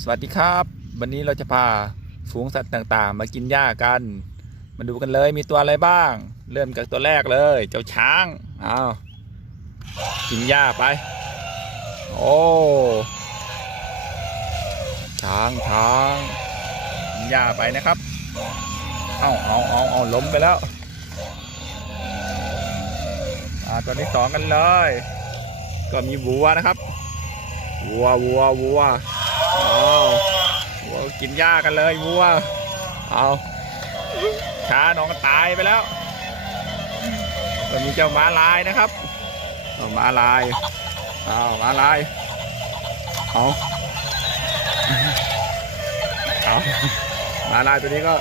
สวัสดีครับ วันนี้เราจะพาฝูงสัตว์ต่างๆ มากินหญ้ากัน มาดูกันเลยมีตัวอะไรบ้าง เริ่มจากตัวแรกเลย เจ้าช้างอ้าวกินหญ้าไป โอ้ช้างช้างกินหญ้าไปนะครับเอาเอาเอาเอาล้มไปแล้วอ่าตัวที่สองกันเลย ก็มีวัวนะครับวัววัววัว เอาวัวกินหญ้ากันเลยวัว เอาช้าน้องตายไปแล้วก็มีเจ้าม้าลายนะครับเอาม้าลายเอาม้าลาย เอาเอาม้าลายตัวนี้ก็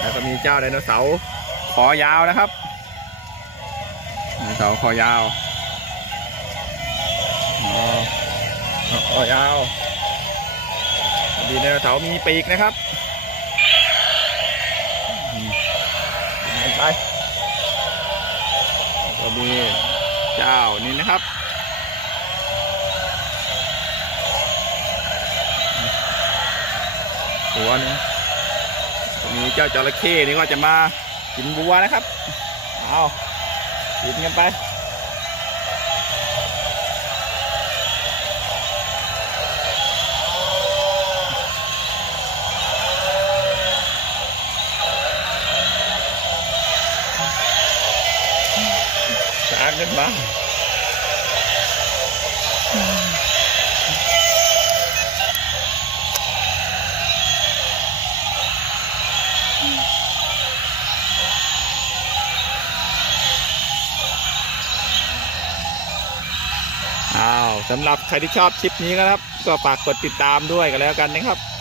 แล้วก็มีเจ้าไดโนเสาร์คอยาวนะครับไดโนเสาร์คอยาว อ๋อยาว ดีไดโนเสามีปีกนะครับอืมกินไปก็มีเจ้านี่นะครับตัวนึงมีเจ้าจระเข้นี่ก็จะมากินบัวนะครับ เอากินกันไป ช้างขึ้นมาอ้าวสำหรับใครที่ชอบคลิปนี้นะครับ ก็ฝากกดติดตามด้วยกันแล้วกันนะครับ